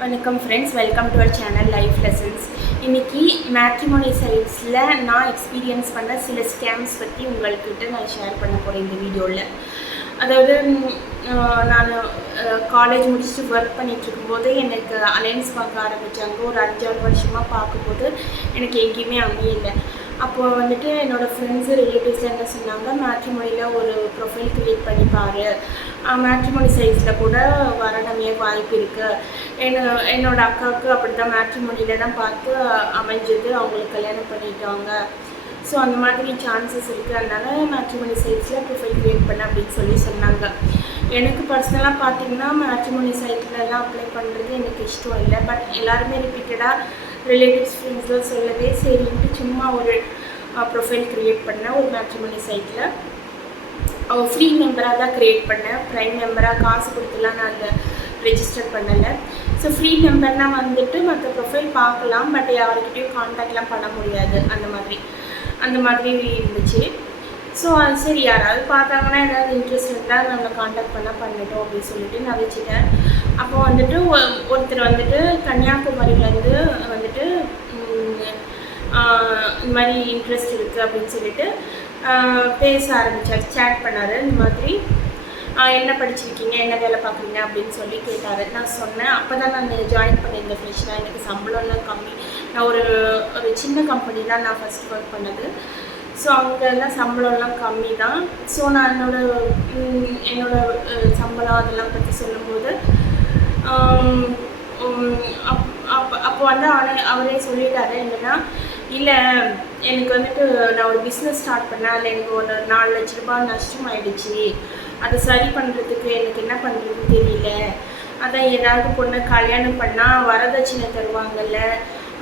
வணக்கம் friends welcome to our channel life lessons இன்றைக்கி matrimony சைட்ஸில் நான் எக்ஸ்பீரியன்ஸ் பண்ண சில ஸ்கேம்ஸ் பற்றி உங்கள்கிட்ட நான் ஷேர் பண்ண போகிறேன் இந்த வீடியோவில் அதாவது நான் காலேஜ் முடிச்சுட்டு ஒர்க் பண்ணிகிட்ருக்கும்போது எனக்கு அலைன்ஸ் பார்க்க ஆரம்பித்தாங்க ஒரு அஞ்சாறு வருஷமாக பார்க்கும்போது எனக்கு எங்கேயுமே அமையலை. அப்போ வந்துட்டு என்னோடய ஃப்ரெண்ட்ஸு ரிலேட்டிவ்ஸ் என்ன சொன்னாங்க மேட்ரிமொழியில் ஒரு ப்ரொஃபைல் க்ரியேட் பண்ணி பாரு. மேட்ரிமோனி சைஸில் கூட வரணுமே வாய்ப்பு இருக்குது என்ன என்னோடய அக்காவுக்கு அப்படி தான் மேட்ரிமொழியில் தான் பார்த்து அமைஞ்சது. அவங்களுக்கு கல்யாணம் பண்ணிட்டாங்க. ஸோ அந்த மாதிரி சான்சஸ் இருக்குது அதனால மேட்ரிமொழி சைட்ஸில் ப்ரொஃபைல் க்ரியேட் பண்ண அப்படின்னு சொல்லி சொன்னாங்க. எனக்கு பர்சனலாக பார்த்தீங்கன்னா மேட்ரிமொழி சைட்லலாம் அப்ளை பண்ணுறது எனக்கு இஷ்டம் இல்லை. பட் எல்லாருமே ரிப்பீட்டடாக ரிலேட்டிவ்ஸ் ஃப்ரெண்ட்ஸ்லாம் சொல்லவே. சரின்ட்டு சும்மா ஒரு ப்ரொஃபைல் க்ரியேட் பண்ணேன். ஒரு மேட்ரிமனி சைட்டில் அவள் ஃப்ரீ மெம்பராக தான் க்ரியேட் பண்ணேன். ப்ரைம் மெம்பராக காசு கொடுத்துலாம் நான் அந்த ரெஜிஸ்டர் பண்ணலை. ஸோ ஃப்ரீ மெம்பர்னால் வந்துட்டு மற்ற ப்ரொஃபைல் பார்க்கலாம். பட் யாருக்கிட்டேயும் காண்டாக்ட்லாம் பண்ண முடியாது. அந்த மாதிரி. அந்த மாதிரி இருந்துச்சு. ஸோ அது சரி யாராவது பார்த்தாங்கன்னா ஏதாவது இன்ட்ரெஸ்ட் இருந்தால் நாங்கள் காண்டாக்ட் பண்ணால் பண்ணட்டும் அப்படின்னு சொல்லிட்டு நான் வச்சுட்டேன். அப்போ வந்துட்டு ஒ- ஒருத்தர் வந்துட்டு கன்னியாகுமரியிலேருந்து வந்துட்டு இந்த மாதிரி இன்ட்ரெஸ்ட் இருக்குது அப்படின்னு சொல்லிட்டு பேச ஆரம்பித்தார் சேட் பண்ணார். இந்த மாதிரி என்ன படிச்சிருக்கீங்க என்ன வேலை பார்க்குறீங்க அப்படின்னு சொல்லி கேட்டார். நான் சொன்னேன் அப்போ தான் நான் ஜாயின் பண்ணியிருந்தேன் ஃப்ரெஷ்ஷாக எனக்கு சம்பளம்லாம் கம்மி. நான் ஒரு ஒரு சின்ன கம்பெனி தான் நான் ஃபஸ்ட் ஒர்க் பண்ணது. ஸோ அங்கெல்லாம் சம்பளம்லாம் கம்மி தான் ஸோ நான் என்னோட என்னோடய என்னோட சம்பளம் அதெல்லாம் பற்றி சொல்லும்போது அப் அப்போ அப்போ வந்து அவனே அவரே சொல்லிட்டாரு என்னன்னா இல்லை எனக்கு வந்துட்டு நான் ஒரு பிஸ்னஸ் ஸ்டார்ட் பண்ணேன். அதில் எனக்கு ஒரு நாலு லட்ச ரூபாய் நஷ்டம் ஆயிடுச்சு அதை சரி பண்ணுறதுக்கு எனக்கு என்ன பண்ணுறதுன்னு தெரியல. அதான் ஏதாவது பொண்ணை கல்யாணம் பண்ணால் வரதட்சணை தருவாங்கல்ல.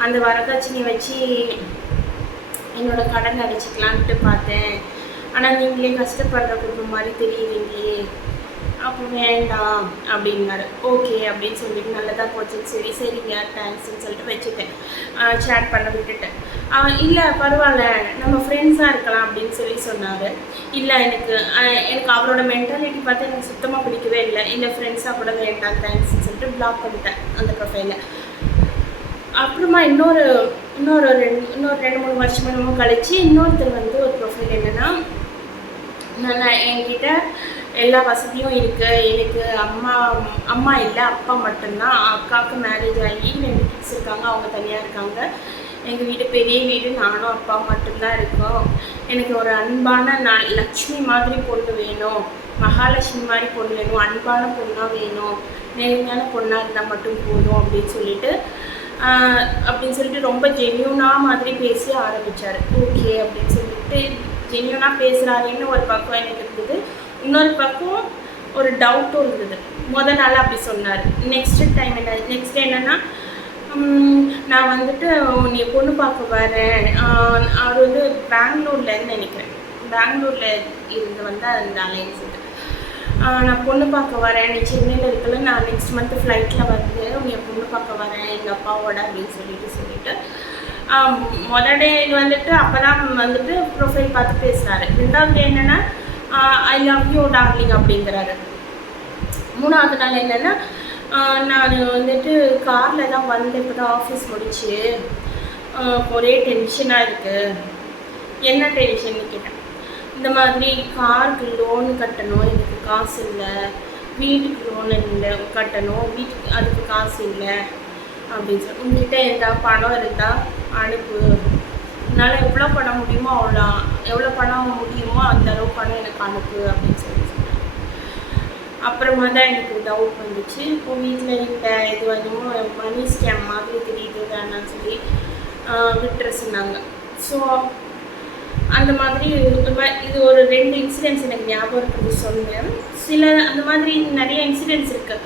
அந்த வரதட்சணையை வச்சு என்னோடய கடன் அடிச்சுக்கலான்ட்டு பார்த்தேன். ஆனால் நீங்களே கஷ்டப்படுற குடும்பம் மாதிரி தெரியுறீங்களே. அப்போ வேண்டாம் அப்படின்னாரு. ஓகே அப்படின்னு சொல்லிட்டு நல்லதாக போச்சு. சரி சரிங்க. தேங்க்ஸ்ன்னு சொல்லிட்டு வச்சுட்டேன். சேட் பண்ண விட்டுட்டேன். இல்லை பரவாயில்ல. நம்ம ஃப்ரெண்ட்ஸாக இருக்கலாம் அப்படின்னு சொல்லி சொன்னார். இல்லை எனக்கு எனக்கு அவரோட மென்டாலிட்டி பார்த்து எனக்கு சுத்தமாக பிடிக்கவே இல்லை. இல்லை ஃப்ரெண்ட்ஸாக கூட வேண்டாம். தேங்க்ஸ்ன்னு சொல்லிட்டு பிளாக் பண்ணிட்டேன் அந்த ப்ரொஃபைலை அப்புறமா இன்னொரு இன்னொரு ரெண்டு இன்னொரு ரெண்டு மூணு வருஷம் என்னமோ கழிச்சு இன்னொருத்தர் வந்து ஒரு ப்ரொஃபைல் என்னென்னா நான் என்கிட்ட எல்லா வசதியும் இருக்குது எனக்கு அம்மா அம்மா இல்லை அப்பா மட்டும்தான். அக்காவுக்கு மேரேஜ் ஆகி ரெண்டு கிட்ஸ் இருக்காங்க அவங்க தனியாக இருக்காங்க. எங்கள் வீடு பெரிய வீடு நானும் அப்பா மட்டும்தான் இருக்கோம். எனக்கு ஒரு அன்பான நான் லக்ஷ்மி மாதிரி பொண்ணு வேணும். மகாலட்சுமி மாதிரி பொண்ணு வேணும். அன்பான பொண்ணாக வேணும். நேர்மையான பொண்ணாக இருந்தால் மட்டும் போதும் அப்படின்னு சொல்லிட்டு அப்படின்னு சொல்லிட்டு ரொம்ப ஜென்யூனாக மாதிரி பேசி ஆரம்பித்தார் ஓகே அப்படின்னு சொல்லிட்டு ஜென்யூனாக பேசுகிறாருன்னு ஒரு பக்கம் எனக்கு இருந்தது. இன்னொரு பக்கம் ஒரு டவுட்டும் இருந்தது. முத நாள் அப்படி சொன்னார். நெக்ஸ்ட்டு டைம் என்ன நெக்ஸ்ட் என்னென்னா நான் வந்துட்டு உன்னை பொண்ணு பார்க்க வரேன். அவர் வந்து பெங்களூர்லேருந்து நினைக்கிறேன். பெங்களூரில் இருந்து வந்து அந்த அலைன்ஸ் நான் பொண்ணு பார்க்க வரேன். நீ சென்னையில் இருக்கல நான் நெக்ஸ்ட் மந்த் ஃப்ளைட்டில் வந்து உன்னை பொண்ணு பார்க்க வரேன் எங்கள் அப்பாவோட அப்படின்னு சொல்லிட்டு சொல்லிட்டு. ஆஹ் முத டே வந்துட்டு அப்போ தான் வந்துட்டு ப்ரொஃபைல் பார்த்து பேசுகிறாரு ரெண்டாவது டே என்னென்னா ஐ லவ் யூ டார்லிங் அப்படிங்கிறாரு. மூணாவது நாள் என்னென்னா நான் வந்துட்டு காரில் தான் வந்து இப்போ தான் ஆஃபீஸ் முடிச்சு ஒரே டென்ஷனாக இருக்குது என்ன டென்ஷன் கேட்டேன். இந்த மாதிரி காருக்கு லோன் கட்டணும் எனக்கு காசு இல்லை. வீட்டுக்கு லோன் இல்லை கட்டணும். வீட்டுக்கு அதுக்கு காசு இல்லை. அப்படின்னு சொல்லி உங்ககிட்ட எந்த பணம் இருந்தால் அனுப்பு. என்னால் எவ்வளோ பணம் முடியுமோ அவ்வளோ எவ்வளோ பணம் முடியுமோ அந்த அளவு பணம் எனக்கு அனுப்பு அப்படின்னு சொல்லி சொன்னாங்க. அப்புறமா தான் எனக்கு டவுட் வந்துச்சு. இப்போ வீட்டில் இந்த இது வந்து மணி ஸ்கேம் மாதிரி தெரியுது வேணான்னு சொல்லி விட்டுற சொன்னாங்க. ஸோ அந்த மாதிரி இது ஒரு ரெண்டு இன்சிடென்ட்ஸ் எனக்கு ஞாபகம் இருக்குது சொன்னேன். சில அந்த மாதிரி நிறைய இன்சிடென்ட்ஸ் இருக்குது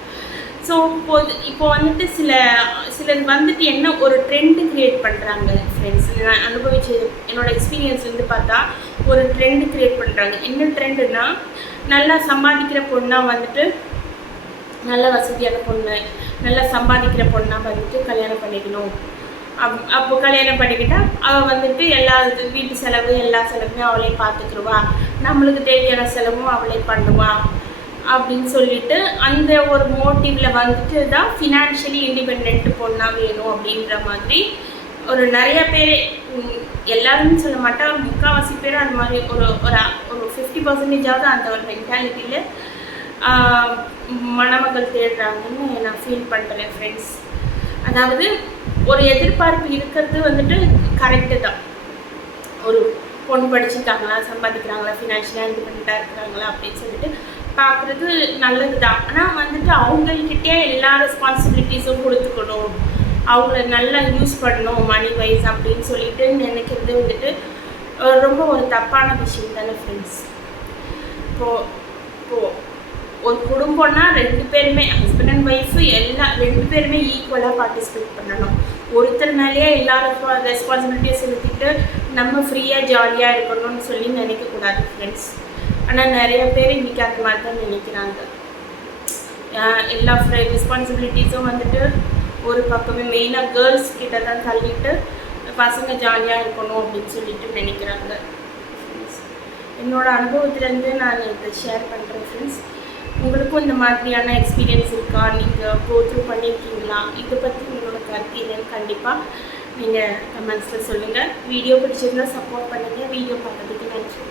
ஸோ இப்போ இப்போ வந்துட்டு சில சிலர் வந்துட்டு என்ன ஒரு ட்ரெண்டு க்ரியேட் பண்ணுறாங்க ஃப்ரெண்ட்ஸ் நான் அனுபவிச்ச என்னோட எக்ஸ்பீரியன்ஸ்லேருந்து பார்த்தா ஒரு ட்ரெண்டு க்ரியேட் பண்ணுறாங்க என்ன ட்ரெண்டுனா நல்லா சம்பாதிக்கிற பொண்ணாக வந்துட்டு நல்ல வசதியான பொண்ணு நல்லா சம்பாதிக்கிற பொண்ணாக வந்துட்டு கல்யாணம் பண்ணிக்கணும். அப் அப்போ கல்யாணம் பண்ணிக்கிட்டா அவள் வந்துட்டு எல்லா இது வீட்டு செலவு எல்லா செலவுமே அவளே பார்த்துக்குருவா நம்மளுக்கு தேவையான செலவும் அவளே பண்ணுவா அப்படின்னு சொல்லிட்டு அந்த ஒரு மோட்டிவில் வந்துட்டு தான் ஃபினான்ஷியலி இண்டிபெண்ட் பொண்ணாக வேணும் அப்படின்ற மாதிரி ஒரு நிறைய பேர் எல்லாருமே சொல்ல மாட்டேன் முக்கால்வாசி பேர் அந்த மாதிரி ஒரு ஒரு ஒரு ஃபிஃப்டி பர்சன்டேஜாவது அந்த ஒரு மென்டாலிட்டியில் மணமகள் தேடுறாங்கன்னு நான் ஃபீல் பண்ணுறேன் ஃப்ரெண்ட்ஸ் அதாவது ஒரு எதிர்பார்ப்பு இருக்கிறது வந்துட்டு கரெக்டு தான். ஒரு பொண்ணு படிச்சிருக்காங்களா சம்பாதிக்கிறாங்களா ஃபினான்ஷியலாக இண்டிபெண்ட்டாக இருக்கிறாங்களா அப்படின்னு சொல்லிட்டு பார்க்குறது நல்லது தான். ஆனால் வந்துட்டு அவங்கக்கிட்டே எல்லா ரெஸ்பான்சிபிலிட்டிஸும் கொடுத்துக்கணும். அவங்கள நல்லா யூஸ் பண்ணணும் மணி வைஸ் அப்படின்னு சொல்லிட்டு நினைக்கிறது வந்துட்டு ரொம்ப ஒரு தப்பான விஷயம் தானே ஃப்ரெண்ட்ஸ் இப்போது இப்போது ஒரு குடும்பம்னா ரெண்டு பேருமே ஹஸ்பண்ட் அண்ட் ஒய்ஃபு எல்லா ரெண்டு பேருமே ஈக்குவலாக பார்ட்டிசிபேட் பண்ணணும். ஒருத்தர் மேலேயே எல்லா ரெஸ்பான்சிபிலிட்டியும் செலுத்திட்டு நம்ம ஃப்ரீயாக ஜாலியாக இருக்கணும்னு சொல்லி நினைக்கக்கூடாது ஃப்ரெண்ட்ஸ் ஆனால் நிறைய பேர் இன்றைக்கி அந்த மாதிரி தான் நினைக்கிறாங்க எல்லா எல்லா ரெஸ்பான்சிபிலிட்டிஸும் வந்துட்டு ஒரு பக்கமே மெயினாக கேர்ள்ஸ் கிட்ட தான் தள்ளிட்டு பசங்க ஜாலியாக இருக்கணும் அப்படின்னு சொல்லிட்டு நினைக்கிறாங்க என்னோடய அனுபவத்துலேருந்து நான் இதை ஷேர் பண்ணுறேன் ஃப்ரெண்ட்ஸ் உங்களுக்கும் இந்த மாதிரியான எக்ஸ்பீரியன்ஸ் இருக்கா? நீங்கள் கோ த்ரூ பண்ணியிருக்கீங்களா இதை பற்றி உங்களோட கருத்து என்னன்னு கண்டிப்பாக நீங்கள் கமெண்ட்ஸில் சொல்லுங்கள் வீடியோ பிடிச்சிருந்தால் சப்போர்ட் பண்ணுங்கள் வீடியோ பார்த்ததுக்கு நன்றி.